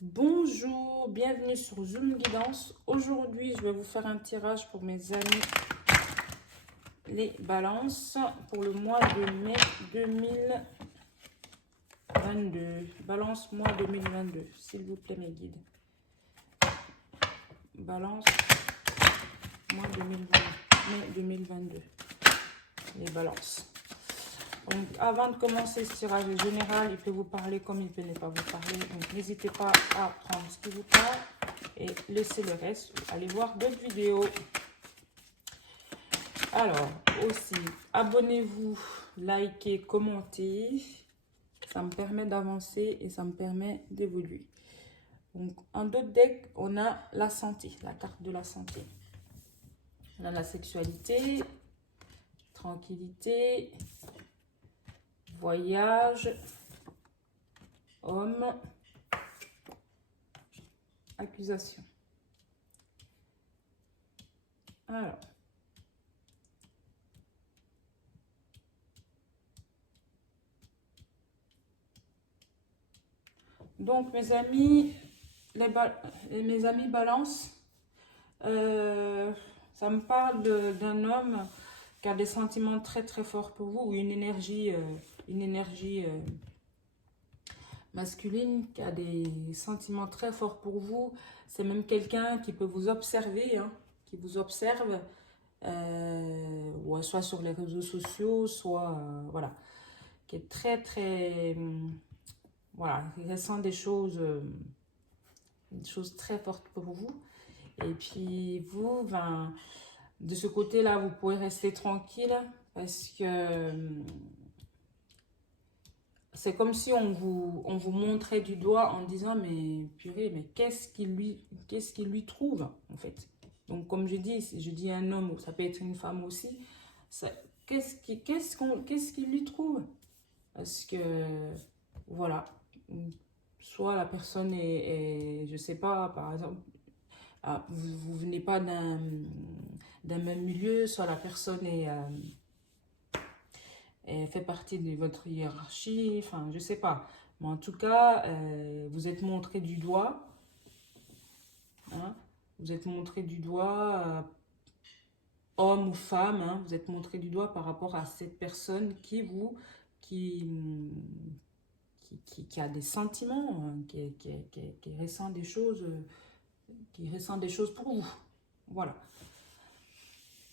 Bonjour, bienvenue sur Zoom Guidance. Aujourd'hui, je vais vous faire un tirage pour mes amis les balances pour le mois de mai 2022. Balance mois 2022, s'il vous plaît mes guides. Balance mois 2022, mai 2022. Les balances. Donc, avant de commencer ce tirage général, il peut vous parler comme il peut ne pas vous parler. Donc, n'hésitez pas à prendre ce qui vous parle et laissez le reste. Allez voir d'autres vidéos. Alors, aussi, abonnez-vous, likez, commentez. Ça me permet d'avancer et ça me permet d'évoluer. Donc, en d'autres decks, on a la santé, la carte de la santé. On a la sexualité, tranquillité, voyage, homme, accusation. Alors, donc mes amis, mes amis balance, ça me parle d'un homme qui a des sentiments très très forts pour vous, ou une énergie masculine qui a des sentiments très forts pour vous. C'est même quelqu'un qui peut vous observer, hein, qui vous observe, soit sur les réseaux sociaux, soit voilà, qui est très très voilà, il ressent des choses très fortes pour vous. Et puis vous, ben, de ce côté-là, vous pouvez rester tranquille parce que c'est comme si on vous montrait du doigt en disant mais purée, mais qu'est-ce qu'il lui trouve en fait. Donc comme je dis un homme, ça peut être une femme aussi, qu'est-ce qu'il lui trouve? Parce que voilà, soit la personne est je sais pas, par exemple, vous venez pas d'un même milieu, soit la personne fait partie de votre hiérarchie, enfin, je sais pas. Mais en tout cas, vous êtes montré du doigt. Hein, vous êtes montré du doigt, homme ou femme, hein, vous êtes montré du doigt par rapport à cette personne qui, qui a des sentiments, hein, qui ressent des choses, pour vous. Voilà.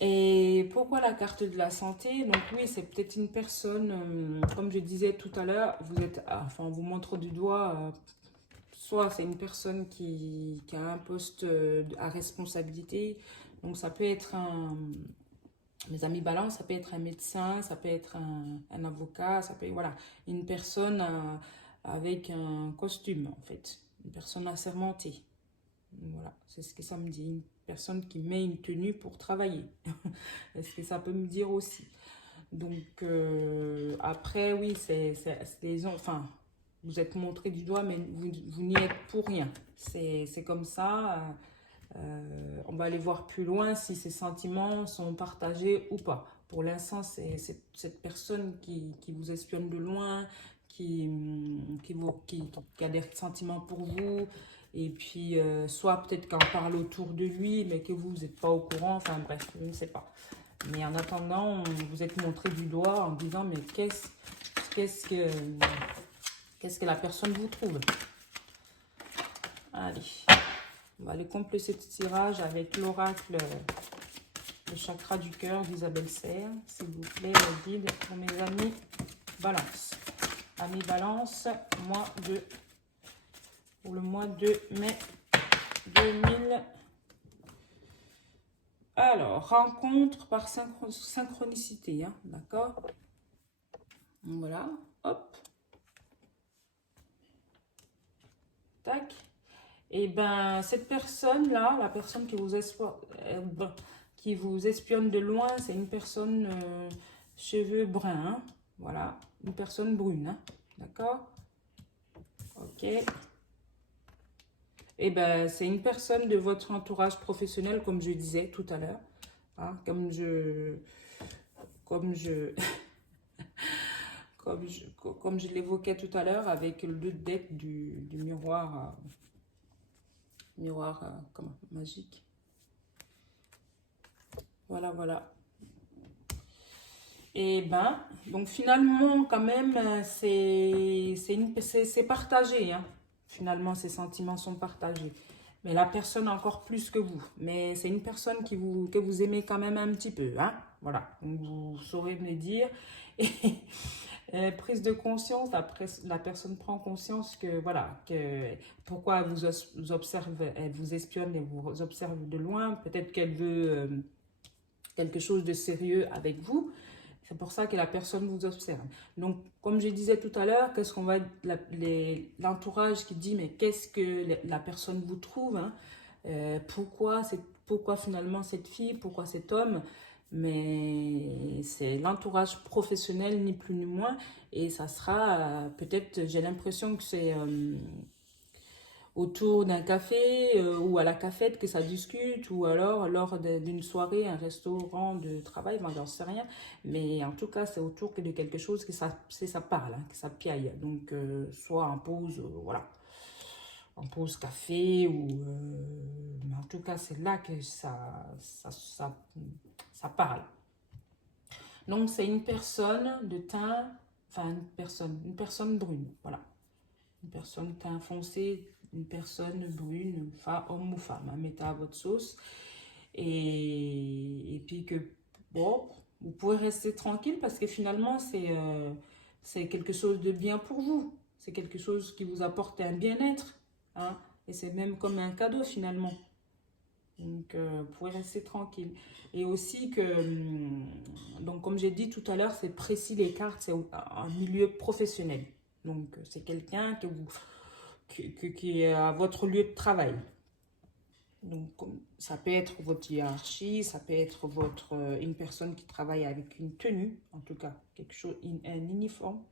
Et pourquoi la carte de la santé? Donc oui, c'est peut-être une personne, comme je disais tout à l'heure, on vous montre du doigt, soit c'est une personne qui a un poste à responsabilité, donc ça peut être mes amis balance, ça peut être un médecin, ça peut être un avocat, ça peut être, voilà, une personne avec un costume en fait, une personne assermentée. Voilà, c'est ce que ça me dit. Une personne qui met une tenue pour travailler. Est-ce que ça peut me dire aussi? Donc, après, oui, c'est des... Enfin, vous êtes montré du doigt, mais vous n'y êtes pour rien. C'est comme ça. On va aller voir plus loin si ces sentiments sont partagés ou pas. Pour l'instant, c'est cette personne qui vous espionne de loin, qui a des sentiments pour vous, et puis soit peut-être qu'on parle autour de lui, mais que vous n'êtes pas au courant, enfin bref, je ne sais pas. Mais en attendant, vous êtes montré du doigt en disant, mais qu'est-ce que la personne vous trouve? Allez, on va aller compléter ce tirage avec l'oracle, le chakra du cœur d'Isabelle Serre, s'il vous plaît, le guide pour mes amis balance. Amis balance, pour le mois de mai 2000. Alors, rencontre par synchronicité, hein, d'accord? Voilà, hop. Tac. Et ben, cette personne-là, la personne qui vous espionne de loin, c'est une personne cheveux bruns, hein, voilà, une personne brune, hein, d'accord? Ok. Et ben, c'est une personne de votre entourage professionnel, comme je disais tout à l'heure, hein, comme je comme je l'évoquais tout à l'heure avec le deck du miroir Miroir comment, magique. Voilà, voilà. Et ben, donc finalement, quand même, c'est partagé. Hein. Finalement, ces sentiments sont partagés. Mais la personne encore plus que vous. Mais c'est une personne que vous aimez quand même un petit peu. Hein. Voilà, donc vous saurez me dire. Et prise de conscience, la personne prend conscience que, voilà, que pourquoi elle vous observe, elle vous espionne et vous observe de loin. Peut-être qu'elle veut quelque chose de sérieux avec vous. C'est pour ça que la personne vous observe. Donc, comme je disais tout à l'heure, qu'est-ce qu'on va l'entourage qui dit mais qu'est-ce que la personne vous trouve, hein? Pourquoi finalement cette fille, pourquoi cet homme? Mais c'est l'entourage professionnel ni plus ni moins et ça sera peut-être, j'ai l'impression que c'est autour d'un café ou à la cafette que ça discute ou alors lors d'une soirée, un restaurant de travail, moi j'en sais rien, mais en tout cas c'est autour de quelque chose que ça parle, hein, que ça piaille, donc soit en pause, voilà, en pause café ou mais en tout cas c'est là que ça parle. Donc c'est une personne de teint, enfin une personne brune, voilà. Une personne teint foncé, une personne brune, homme ou femme, hein, mettez à votre sauce. Et puis que, bon, vous pouvez rester tranquille parce que finalement, c'est quelque chose de bien pour vous. C'est quelque chose qui vous apporte un bien-être. Hein, et c'est même comme un cadeau finalement. Donc, vous pouvez rester tranquille. Et aussi que, donc comme j'ai dit tout à l'heure, c'est précis les cartes, c'est un milieu professionnel. Donc, c'est quelqu'un qui est à votre lieu de travail. Donc, ça peut être votre hiérarchie, ça peut être une personne qui travaille avec une tenue, en tout cas, quelque chose, un uniforme.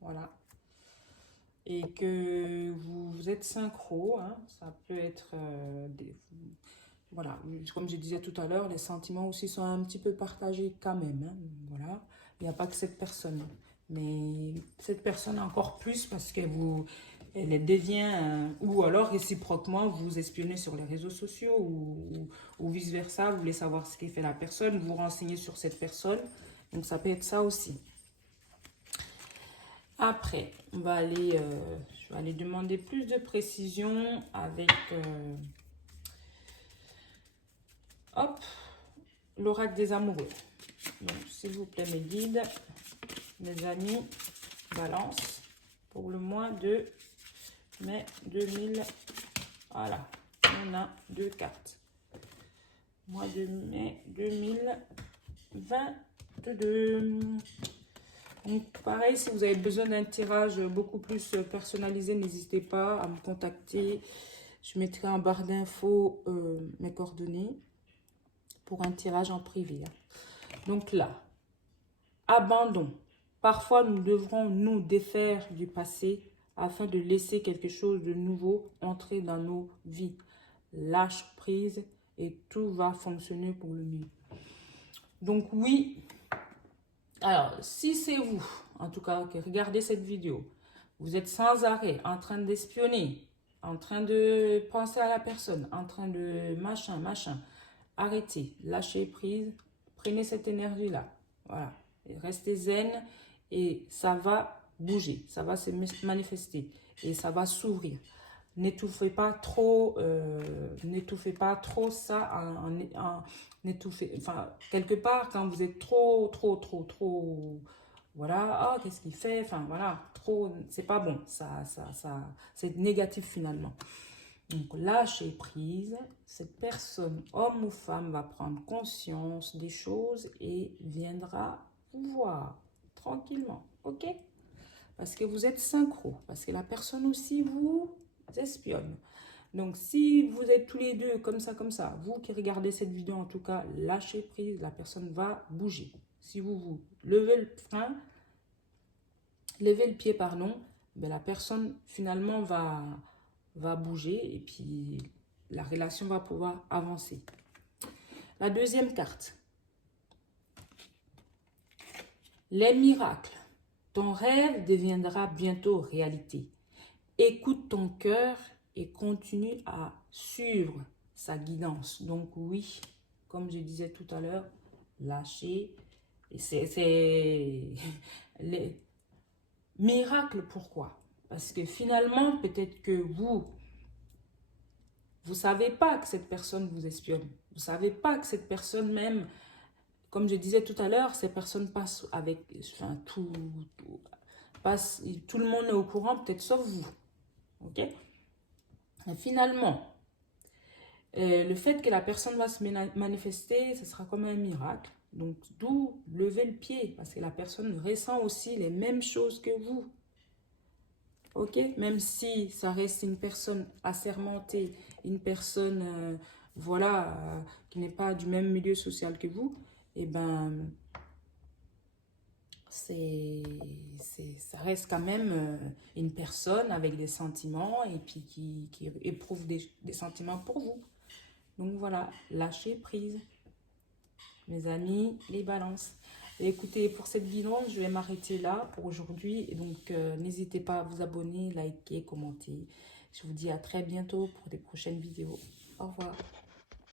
Voilà. Et que vous êtes synchro, hein, ça peut être voilà, comme je disais tout à l'heure, les sentiments aussi sont un petit peu partagés quand même. Hein, voilà, il n'y a pas que cette personne. Mais cette personne encore plus parce qu'elle elle devient, ou alors réciproquement, vous espionnez sur les réseaux sociaux ou vice-versa, vous voulez savoir ce qu'est fait la personne, vous renseignez sur cette personne. Donc ça peut être ça aussi. Après, je vais aller demander plus de précision avec, hop, l'oracle des amoureux. Donc, s'il vous plaît, mes guides, mes amis, balance, pour le mois de mai 2000. Voilà, on a deux cartes. Mois de mai 2022. Donc, pareil, si vous avez besoin d'un tirage beaucoup plus personnalisé, n'hésitez pas à me contacter. Je mettrai en barre d'infos mes coordonnées pour un tirage en privé. Donc là, abandon. Parfois, nous devrons nous défaire du passé afin de laisser quelque chose de nouveau entrer dans nos vies. Lâche prise et tout va fonctionner pour le mieux. Donc oui, alors si c'est vous, en tout cas, qui regardez cette vidéo, vous êtes sans arrêt en train d'espionner, en train de penser à la personne, en train de machin, arrêtez, lâchez prise, prenez cette énergie-là, voilà, restez zen et ça va bouger, ça va se manifester et ça va s'ouvrir. N'étouffez pas trop ça enfin, quelque part, quand vous êtes trop, voilà, ah, qu'est-ce qu'il fait, enfin, voilà, trop, c'est pas bon, c'est négatif finalement. Donc, lâchez prise, cette personne, homme ou femme, va prendre conscience des choses et viendra vous voir tranquillement, ok? Parce que vous êtes synchro, parce que la personne aussi vous espionne. Donc, si vous êtes tous les deux comme ça, vous qui regardez cette vidéo, en tout cas, lâchez prise, la personne va bouger. Si vous levez le frein, levez le pied, pardon, ben la personne finalement va bouger et puis la relation va pouvoir avancer. La deuxième carte. Les miracles. Ton rêve deviendra bientôt réalité. Écoute ton cœur et continue à suivre sa guidance. Donc oui, comme je disais tout à l'heure, lâchez. Et c'est les miracles. Pourquoi? Parce que finalement, peut-être que vous savez pas que cette personne vous espionne. Vous savez pas que cette personne même, comme je disais tout à l'heure, ces personnes passent avec, enfin, tout le monde est au courant, peut-être sauf vous. Ok? Et finalement, le fait que la personne va se manifester, ce sera comme un miracle. Donc, d'où lever le pied, parce que la personne ressent aussi les mêmes choses que vous. Ok? Même si ça reste une personne assermentée, une personne, voilà, qui n'est pas du même milieu social que vous, eh ben, ça reste quand même une personne avec des sentiments et puis qui éprouve des sentiments pour vous. Donc voilà, lâchez prise. Mes amis, les balances. Et écoutez, pour cette vidéo, je vais m'arrêter là pour aujourd'hui. Et donc, n'hésitez pas à vous abonner, liker, commenter. Je vous dis à très bientôt pour des prochaines vidéos. Au revoir.